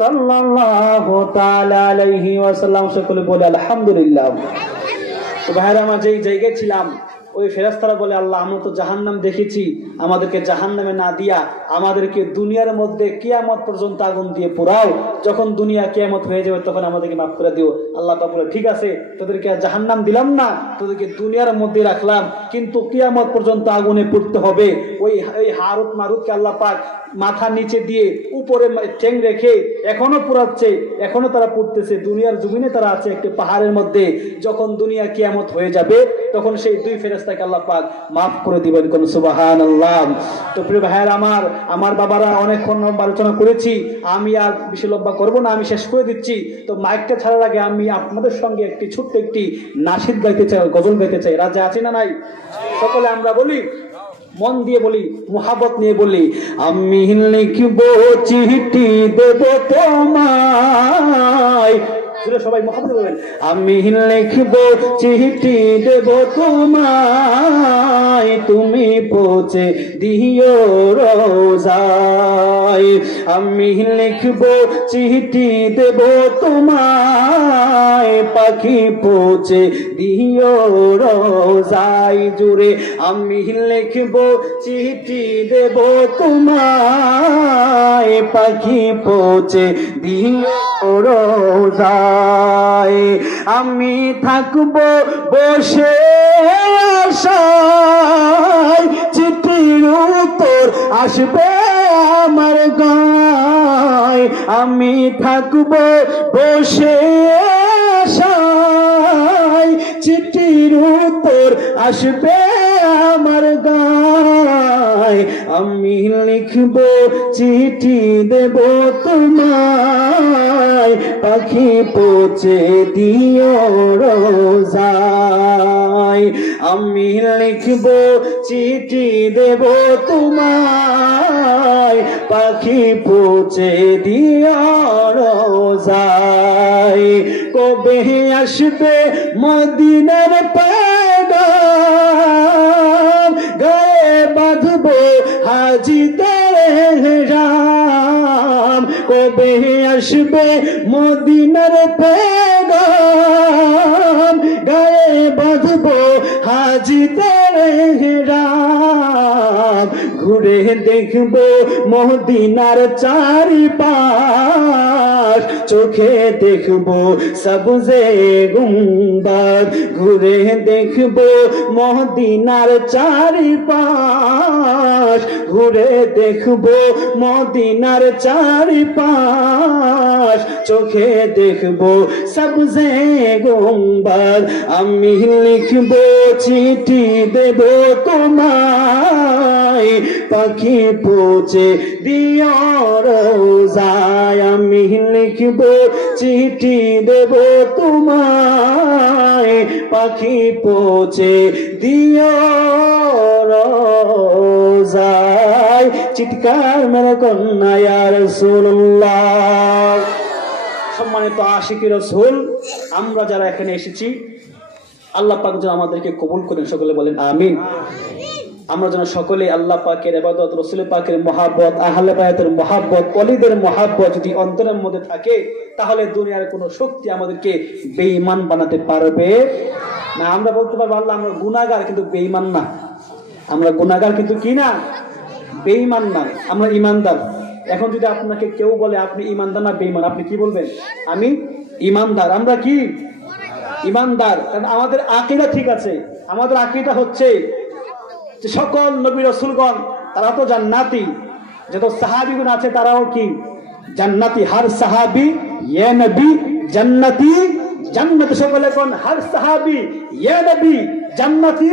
সাল্লাল্লাহু তাআলা আলাইহি ওয়াসাল্লাম সকলে বলে আলহামদুলিল্লাহ। তো ভাইরা, আমরা যেই জায়গায় ছিলাম ওই ফেরেশতারা বলে, আল্লাহ আমরা তো জাহান্নাম দেখেছি, আমাদেরকে জাহান্নামে না দিয়া আমাদেরকে দুনিয়ার মধ্যে কিয়ামত পর্যন্ত আগুন দিয়ে পোড়াও, যখন দুনিয়া কিয়ামত হয়ে যাবে তখন আমাদেরকে মাফ করে দিও। আল্লাহ পাক বলে, ঠিক আছে, তোদেরকে জাহান্নাম দিলাম না, তোদেরকে দুনিয়ার মধ্যে রাখলাম, কিন্তু কিয়ামত পর্যন্ত আগুনে পুড়তে হবে। ওই হারুত মারুতকে আল্লাহ পাক মাথা নিচে দিয়ে উপরে ঠ্যাং রেখে এখনো পুড়াচ্ছে, এখনো তারা পুড়তেছে, দুনিয়ার জমিনে তারা আছে একটি পাহাড়ের মধ্যে। যখন দুনিয়া কিয়ামত হয়ে যাবে তখন সেই দুই ফেরেশতাকে আল্লাহ পাক মাফ করে দিবেন, কোন সুবহানাল্লাহ। তো প্রিয় ভাইয়ের, আমার বাবারা অনেকক্ষণ আলোচনা করেছি, আমি আর বেশি লম্বা করবো না, আমি শেষ করে দিচ্ছি। তো মাইকটা ছাড়ার আগে আমি আপনাদের সঙ্গে একটি ছোট্ট একটি নাশিদ গাইতে চাই, গজল গাইতে চাই। রাজা আছে না নাই? সকলে আমরা বলি, মন দিয়ে বলি, মুহাব্বত নিয়ে বলি। আমি লিখব চিঠি দেব তোমায়, সবাই মুহাব্বত বলেন। আমি লিখব চিঠি দেব তোমায়, তুমি পৌঁছে দিও রোজায়। আমি লিখব চিঠি দেব তোমায়, পাখি পৌঁছে দিও রোজায়। জুড়ে আমি লিখব চিঠি দেব তোমায়, পাখি পৌঁছে দিও রোজায়। আমি থাকব বসে আশায়, চিঠির উত্তর আসবে আমার গায়। আমি থাকব বসে আশায়, চিঠির উত্তর আসবে আমার গায়। আমি লিখব চিঠি দেব তোমায়, পাখি পৌঁছে দিও রোজায়। আমি লিখব চিঠি দেব তোমায়, পাখি পৌঁছে দিও রোজায়। কবে আসবে মদিনার পয়গাম, গায়ে বাঁধবো হাজিদের রাম। কবে আসবে মদিনার পয়গাম, গায়ে বাঁধবো হাজিদের রাম। ঘুরে দেখবো মদিনার চারিপাশ, চোখে দেখবো সবুজে গুম্বাদ। ঘুরে দেখবো মদিনার চারিপাশ, ঘুরে দেখবো মদিনার চারিপাশ, চোখে দেখবো সবুজে গুম্বাদ। আমি লিখবো চিঠি দেব তোমায়, পাখি পৌঁছে দিও রোজায়। আমি লিখবো চিঠি দেব তোমায়, পাখি পৌঁছে দিও রোজায়। চিৎকার মেরে কন্যা ইয়া রাসূলুল্লাহ। সম্মানিত আশিকি রাসূল, আমরা যারা এখানে এসেছি, আল্লাহ পাক যেন আমাদেরকে কবুল করেন, সকলে বলেন আমিন। আমরা যেন সকলে আল্লাহ পাকের ইবাদত, রাসূল পাকের মহব্বত, আহলে বায়াতের মহব্বত, ওলিদের মহব্বত যদি অন্তরের মধ্যে থাকে, তাহলে দুনিয়ার কোনো শক্তি আমাদেরকে বেঈমান বানাতে পারবে না। আমরা বলতে পারবো আল্লাহ আমরা গুনাহগার, কিন্তু বেঈমান না। আমরা গুনাহগার কিন্তু কি না, বেঈমান না, আমরা ঈমানদার। এখন যদি আপনাকে কেউ বলে আপনি ঈমানদার না বেঈমান, আপনি কি বলবেন? আমি ঈমানদার। আমরা কি ঈমানদার? কারণ আমাদের আকীদা ঠিক আছে। আমাদের আকীদা হচ্ছে যে সকল নবী রাসূলগণ তারা তো জান্নাতি, যত সাহাবীগণ আছে তারাও কি জান্নাতি। হর সাহাবী ইয়া নবী জান্নাতি, জান্নাতি। সকলে কোন হর সাহাবী ইয়া নবী জান্নাতি,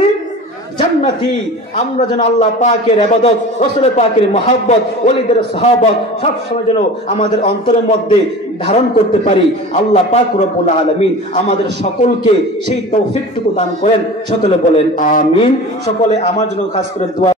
জান্নাতি। আমরা যেন আল্লাহ পাকের ইবাদত, রাসূল পাকের মহব্বত, ওলিদের সাহাবত সব সময় যেন আমাদের অন্তরের মধ্যে ধারণ করতে পারি। আল্লাহ পাক রব্বুল আলামিন আমাদের সকলকে সেই তৌফিকটুকু দান করেন। সকলে বলেন আমিন। সকলে আমার জন্য খাস করে দোয়া